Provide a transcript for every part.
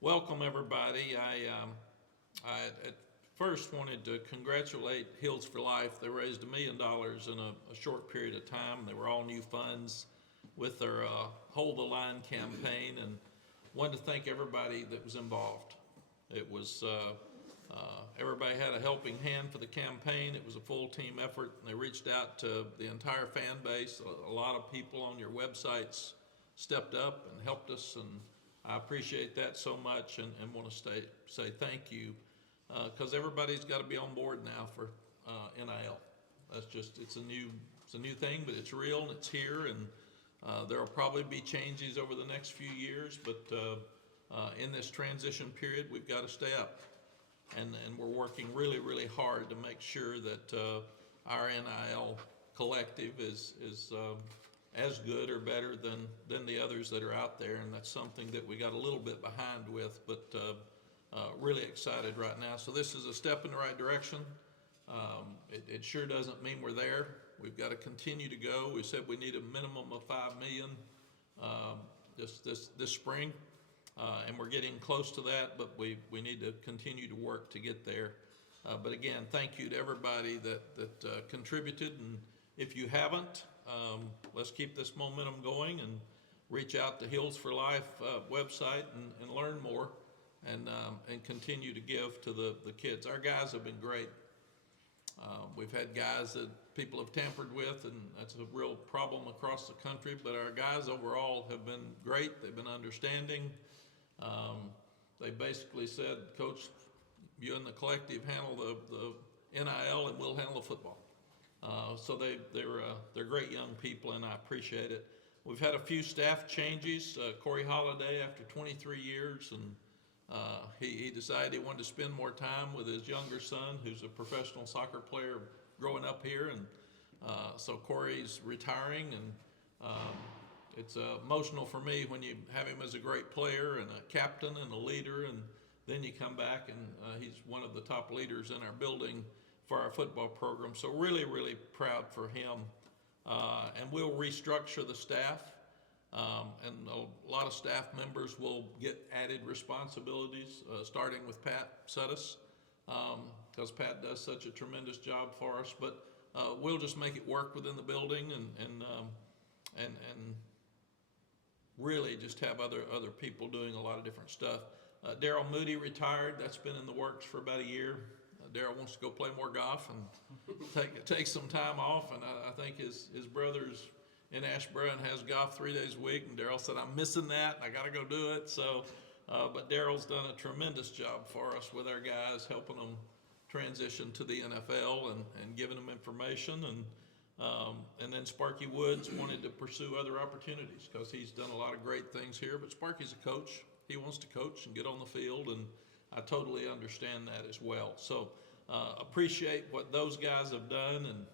Welcome, everybody. I at first wanted to congratulate Hills for Life. They raised $1 million in a short period of time. They were all new funds with their Hold the Line campaign, and wanted to thank everybody that was involved. It was everybody had a helping hand for the campaign. It was a full team effort, and they reached out to the entire fan base. A lot of people on your websites stepped up and helped us, and I appreciate that so much, and want to say thank you, because everybody's got to be on board now for NIL. It's a new thing, but it's real and it's here, and there will probably be changes over the next few years, but in this transition period, we've got to stay up, and we're working really, really hard to make sure that our NIL collective is as good or better than the others that are out there, and that's something that we got a little bit behind with, but really excited right now. So this is a step in the right direction. It sure doesn't mean we're there. We've got to continue to go. We said we need a minimum of 5 million this spring, and we're getting close to that, but we need to continue to work to get there. But again, thank you to everybody that contributed, and if you haven't, let's keep this momentum going and reach out to Hills for Life website and learn more, and continue to give to the kids. Our guys have been great. We've had guys that people have tampered with, and that's a real problem across the country, but our guys overall have been great. They've been understanding. They basically said, Coach, you and the collective handle the NIL and we'll handle the football. So they're great young people, and I appreciate it. We've had a few staff changes. Corey Holliday, after 23 years, and he decided he wanted to spend more time with his younger son, who's a professional soccer player growing up here, and so Corey's retiring, and it's emotional for me when you have him as a great player and a captain and a leader, and then you come back and he's one of the top leaders in our building for our football program. So really, really proud for him. And we'll restructure the staff, and a lot of staff members will get added responsibilities, starting with Pat Suttis, because Pat does such a tremendous job for us. But we'll just make it work within the building, and really just have other people doing a lot of different stuff. Daryl Moody retired. That's been in the works for about a year. Daryl wants to go play more golf and take some time off, and I think his brother's in Ashburn and has golf 3 days a week, and Daryl said, I'm missing that, I got to go do it. So, but Daryl's done a tremendous job for us with our guys, helping them transition to the NFL and giving them information, and then Sparky Woods wanted to pursue other opportunities because he's done a lot of great things here, but Sparky's a coach. He wants to coach and get on the field, and I totally understand that as well. So appreciate what those guys have done and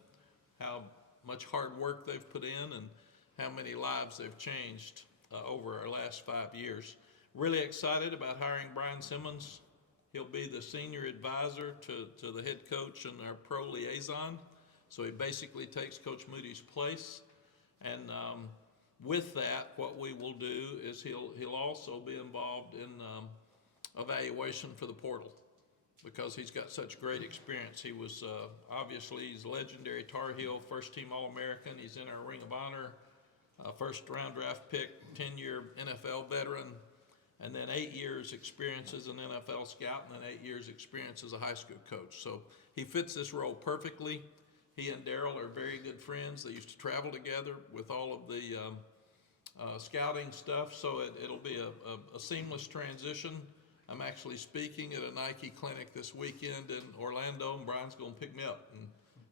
how much hard work they've put in and how many lives they've changed over our last 5 years. Really excited about hiring Brian Simmons. He'll be the senior advisor to the head coach and our pro liaison. So he basically takes Coach Moody's place. And with that, what we will do is he'll also be involved in evaluation for the portal, because he's got such great experience. He was obviously he's a legendary Tar Heel, first team All-American. He's in our Ring of Honor, first round draft pick, 10-year NFL veteran, and then 8 years experience as an NFL scout, and then 8 years experience as a high school coach. So he fits this role perfectly. He and Daryl are very good friends. They used to travel together with all of the scouting stuff, so it'll be a seamless transition. I'm actually speaking at a Nike clinic this weekend in Orlando, and Brian's going to pick me up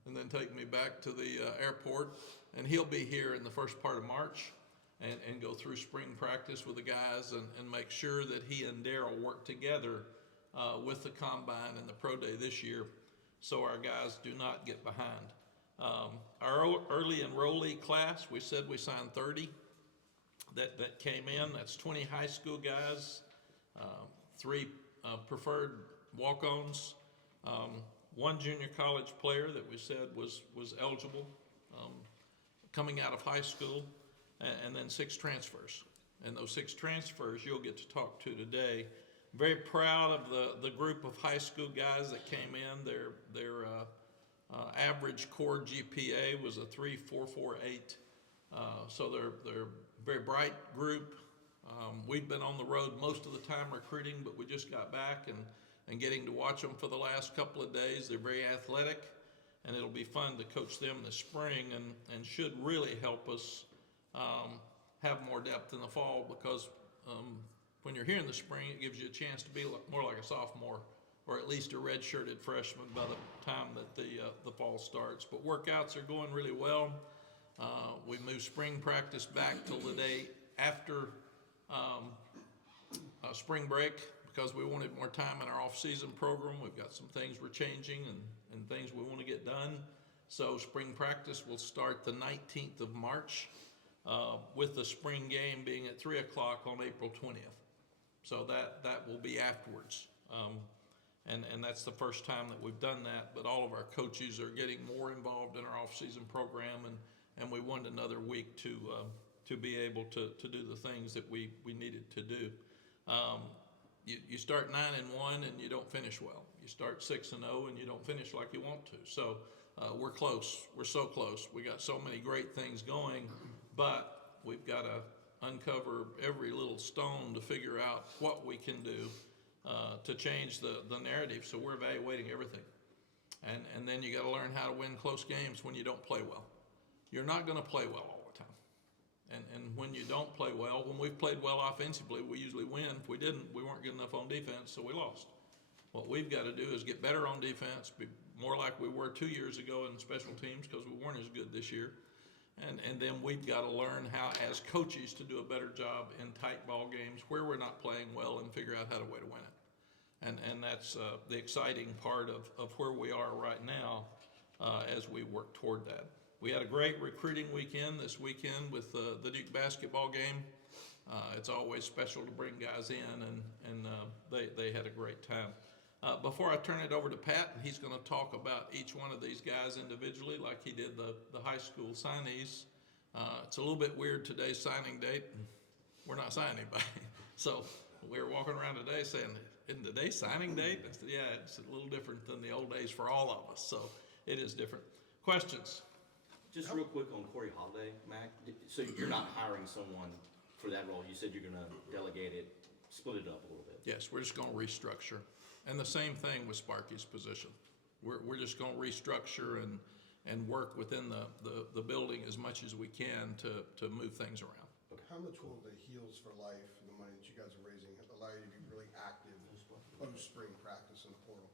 and then take me back to the airport. And he'll be here in the first part of March and go through spring practice with the guys and make sure that he and Daryl work together with the combine and the pro day this year, so our guys do not get behind. Our early enrollee class, we said we signed 30 that came in. That's 20 high school guys, 3 preferred walk-ons, 1 junior college player that we said was eligible coming out of high school, and then 6 transfers. And those 6 transfers you'll get to talk to today. Very proud of the group of high school guys that came in. Their average core GPA was a 3.448. So they're a very bright group. We've been on the road most of the time recruiting, but we just got back and getting to watch them for the last couple of days. They're very athletic, and it'll be fun to coach them this spring, and should really help us have more depth in the fall, because when you're here in the spring, it gives you a chance to be more like a sophomore, or at least a redshirted freshman by the time that the fall starts. But workouts are going really well. We moved spring practice back till the day after spring break, because we wanted more time in our off-season program. We've got some things we're changing and things we want to get done. So spring practice will start the 19th of March, with the spring game being at 3 o'clock on April 20th. So that will be afterwards. And that's the first time that we've done that, but all of our coaches are getting more involved in our off-season program, and we wanted another week to be able to do the things that we needed to do. You start 9-1 and you don't finish well. You start 6-0 and you don't finish like you want to. So we're close. We're so close. We got so many great things going, but we've got to uncover every little stone to figure out what we can do to change the narrative. So we're evaluating everything. And then you got to learn how to win close games when you don't play well. You're not going to play well all the time. And when you don't play well, when we've played well offensively, we usually win. If we didn't, we weren't good enough on defense, so we lost. What we've got to do is get better on defense, be more like we were 2 years ago in special teams, because we weren't as good this year. And then we've got to learn how, as coaches, to do a better job in tight ball games where we're not playing well, and figure out how to way to win it. And that's the exciting part of where we are right now as we work toward that. We had a great recruiting weekend this weekend with the Duke basketball game. It's always special to bring guys in, and they had a great time. Before I turn it over to Pat, he's going to talk about each one of these guys individually, like he did the high school signees. It's a little bit weird today's signing date. We're not signing anybody. So we were walking around today saying, isn't today signing date? I said, yeah, it's a little different than the old days for all of us. So it is different. Questions? Just real quick on Corey Holiday, Mack. So you're not hiring someone for that role. You said you're going to delegate it, split it up a little bit. Yes, we're just going to restructure. And the same thing with Sparky's position. We're just going to restructure and work within the building as much as we can to move things around. How much will the Heels for Life and the money that you guys are raising allow you to be really active post-spring practice in the portal?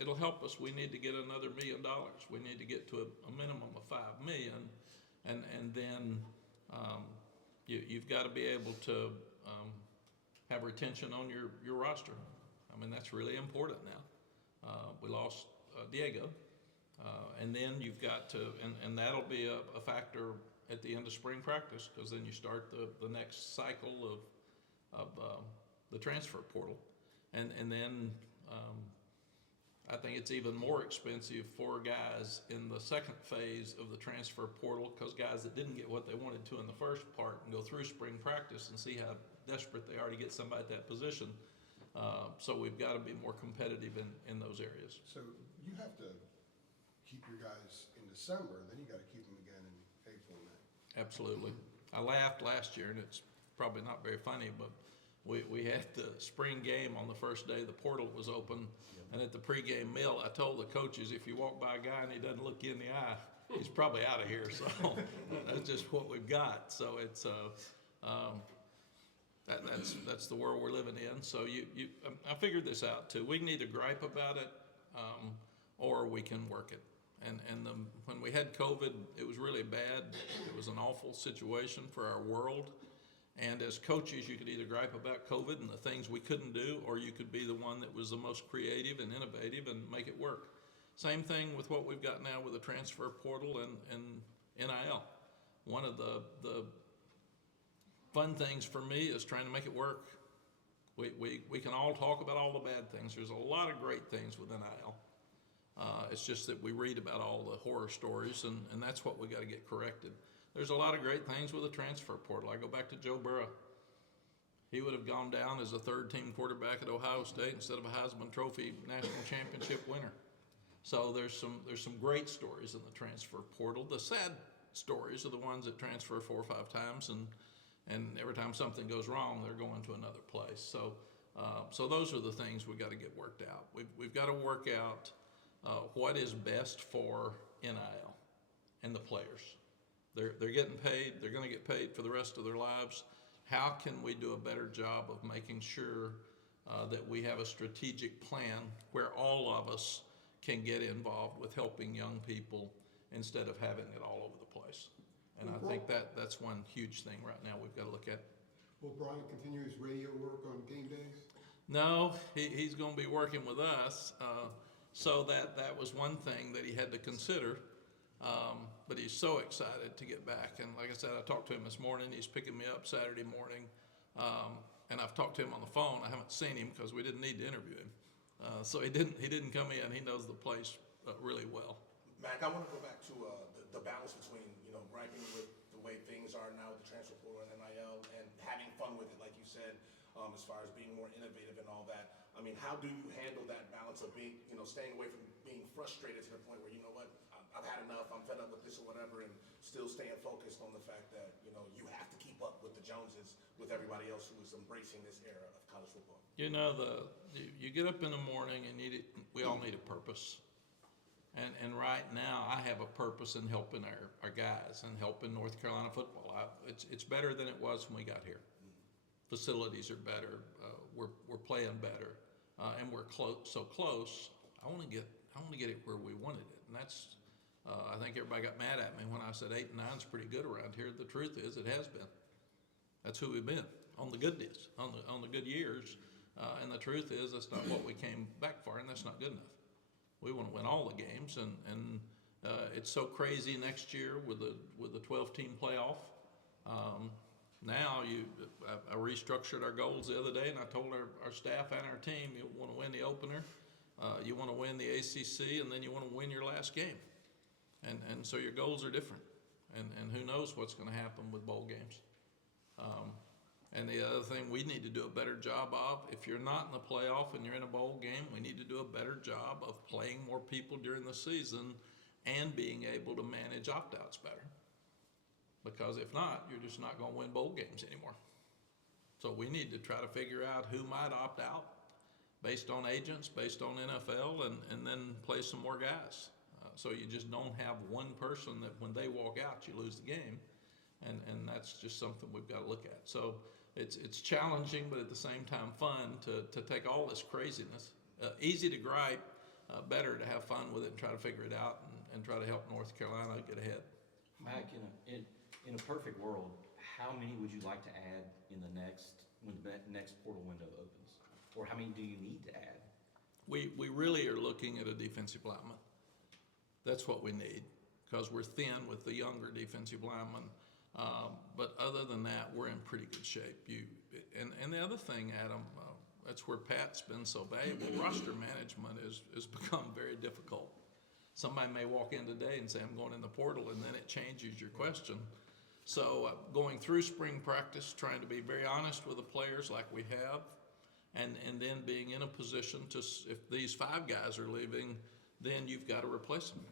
It'll help us. We need to get another $1 million. We need to get to a minimum of $5 million, and then you've got to be able to have retention on your roster. I mean, that's really important now. We lost Diego, and then you've got to, and that'll be a factor at the end of spring practice, because then you start the next cycle of the transfer portal, and then I think it's even more expensive for guys in the second phase of the transfer portal, because guys that didn't get what they wanted to in the first part and go through spring practice and see how desperate they are to get somebody at that position. So we've got to be more competitive in those areas. So you have to keep your guys in December, then you got to keep them again in April and May. Absolutely. I laughed last year, and it's probably not very funny, but we had the spring game on the first day the portal was open, and at the pregame meal, I told the coaches, if you walk by a guy and he doesn't look you in the eye, he's probably out of here. So that's just what we've got. So it's that's the world we're living in. So I figured this out too. We can either gripe about it, or we can work it. And when we had COVID, it was really bad. It was an awful situation for our world. And as coaches, you could either gripe about COVID and the things we couldn't do, or you could be the one that was the most creative and innovative and make it work. Same thing with what we've got now with the transfer portal and NIL. One of the fun things for me is trying to make it work. We can all talk about all the bad things. There's a lot of great things with NIL. It's just that we read about all the horror stories, and that's what we got to get corrected. There's a lot of great things with the transfer portal. I go back to Joe Burrow. he would have gone down as a third-team quarterback at Ohio State instead of a Heisman Trophy national championship winner. So there's some great stories in the transfer portal. The sad stories are the ones that transfer 4 or 5 times, and every time something goes wrong, they're going to another place. So those are the things we got to get worked out. We've got to work out what is best for NIL and the players. They're getting paid. They're going to get paid for the rest of their lives. How can we do a better job of making sure that we have a strategic plan where all of us can get involved with helping young people instead of having it all over the place? And I think that's one huge thing right now we've got to look at. Will Brian continue his radio work on game days? No, he's going to be working with us. So that was one thing that he had to consider. But he's so excited to get back. And like I said, I talked to him this morning. He's picking me up Saturday morning. And I've talked to him on the phone. I haven't seen him because we didn't need to interview him. So he didn't come in. He knows the place really well. Mack, I want to go back to the balance between, griping with the way things are now with the transfer portal and NIL and having fun with it, like you said, as far as being more innovative and all that. I mean, how do you handle that balance of being, staying away from being frustrated to the point where, you know what, I've had enough, I'm fed up with this or whatever, and still staying focused on the fact that, you have to keep up with the Joneses, with everybody else who is embracing this era of college football? You get up in the morning and we all need a purpose. And right now I have a purpose in helping our guys and helping North Carolina football. It's better than it was when we got here. Facilities are better. We're playing better, and we're so close. I want to get it where we wanted it, and that's. I think everybody got mad at me when I said 8 and 9 is pretty good around here. The truth is, it has been. That's who we've been on the good days, on the good years, and the truth is, that's not what we came back for, and that's not good enough. We want to win all the games, and it's so crazy next year with the 12-team playoff. Now I restructured our goals the other day, and I told our staff and our team, you want to win the opener, you want to win the ACC, and then you want to win your last game. And so your goals are different, and who knows what's going to happen with bowl games. And the other thing we need to do a better job of, if you're not in the playoff and you're in a bowl game, we need to do a better job of playing more people during the season and being able to manage opt-outs better. Because if not, you're just not going to win bowl games anymore. So we need to try to figure out who might opt out based on agents, based on NFL, and then play some more guys. So you just don't have one person that when they walk out, you lose the game. And that's just something we've got to look at. So it's challenging, but at the same time fun to take all this craziness. Easy to gripe, better to have fun with it and try to figure it out and try to help North Carolina get ahead. Mack, in a perfect world, how many would you like to add when the next portal window opens? Or how many do you need to add? We really are looking at a defensive lineman. That's what we need because we're thin with the younger defensive linemen. But other than that, we're in pretty good shape. And the other thing, Adam, that's where Pat's been so valuable. Roster management has become very difficult. Somebody may walk in today and say, I'm going in the portal, and then it changes your question. So going through spring practice, trying to be very honest with the players like we have, and then being in a position to, if these 5 guys are leaving, then you've got to replace them.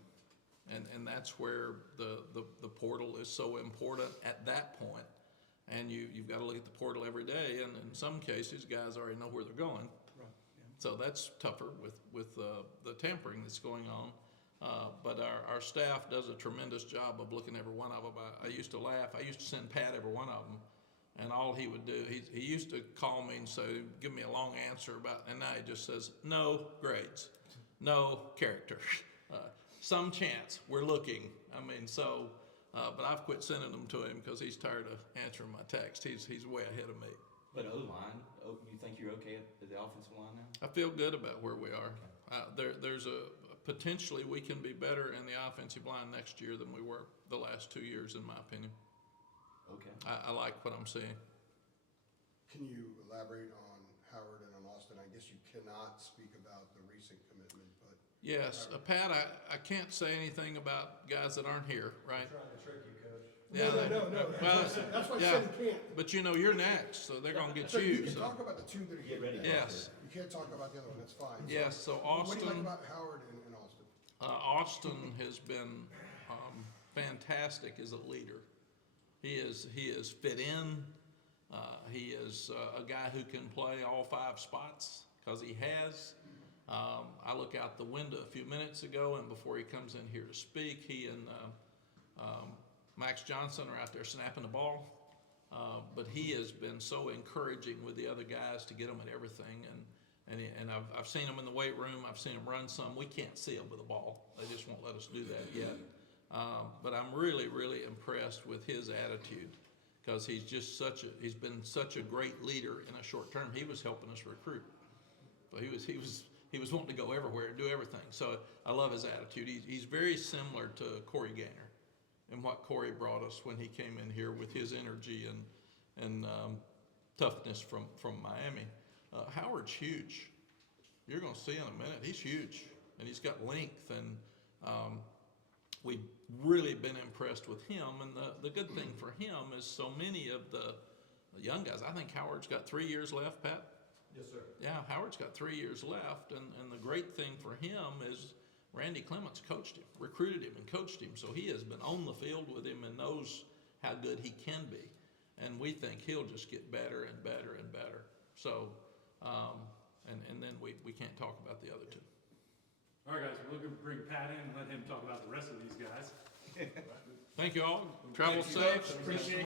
And that's where the portal is so important at that point. And you've got to look at the portal every day, and in some cases, guys already know where they're going. Right. Yeah. So that's tougher with the tampering that's going on. But our staff does a tremendous job of looking at every one of them. I used to laugh. I used to send Pat every one of them, and all he would do, he used to call me and say, give me a long answer and now he just says, no grades, no character. Some chance, we're looking. But I've quit sending them to him because he's tired of answering my text. He's way ahead of me. But O-line, you think you're okay at the offensive line now? I feel good about where we are. There's potentially we can be better in the offensive line next year than we were the last 2 years, in my opinion. Okay. I like what I'm seeing. Can you elaborate on Howard and on Austin? I guess you cannot speak about the recent commitment, but. Yes, Pat, I can't say anything about guys that aren't here, right? Trying to trick you, Coach. Yeah, No. well, That's why I yeah. said he can't. But you know, you're next, so they're gonna get So you you. can So. talk about the two that are Get ready. Yes, You can't talk about the other one, that's fine. yes, so What do you like Austin, about Howard and Austin? Austin has been, fantastic as a leader. He is fit in, he is a guy who can play all 5 spots, cause he has. I look out the window a few minutes ago, and before he comes in here to speak, he and, Max Johnson are out there snapping the ball. But he has been so encouraging with the other guys to get them at everything, and I've seen him in the weight room. I've seen him run some. We can't see him with a ball. They just won't let us do that yet. But I'm really, really impressed with his attitude, because he's been such a great leader in a short term. He was helping us recruit, so he was wanting to go everywhere and do everything. So I love his attitude. He's very similar to Corey Gaynor, and what Corey brought us when he came in here with his energy and toughness from Miami. Howard's huge. You're going to see in a minute. He's huge, and he's got length, and we've really been impressed with him. And the good thing for him is so many of the young guys. I think Howard's got 3 years left, Pat. Yes, sir. Yeah, Howard's got 3 years left, and the great thing for him is Randy Clements coached him, recruited him, and coached him, so he has been on the field with him and knows how good he can be. And we think he'll just get better and better and better. So, and then we can't talk about the other two. All right, guys, we're looking to bring Pat in and let him talk about the rest of these guys. Thank you all. Travel safe. Appreciate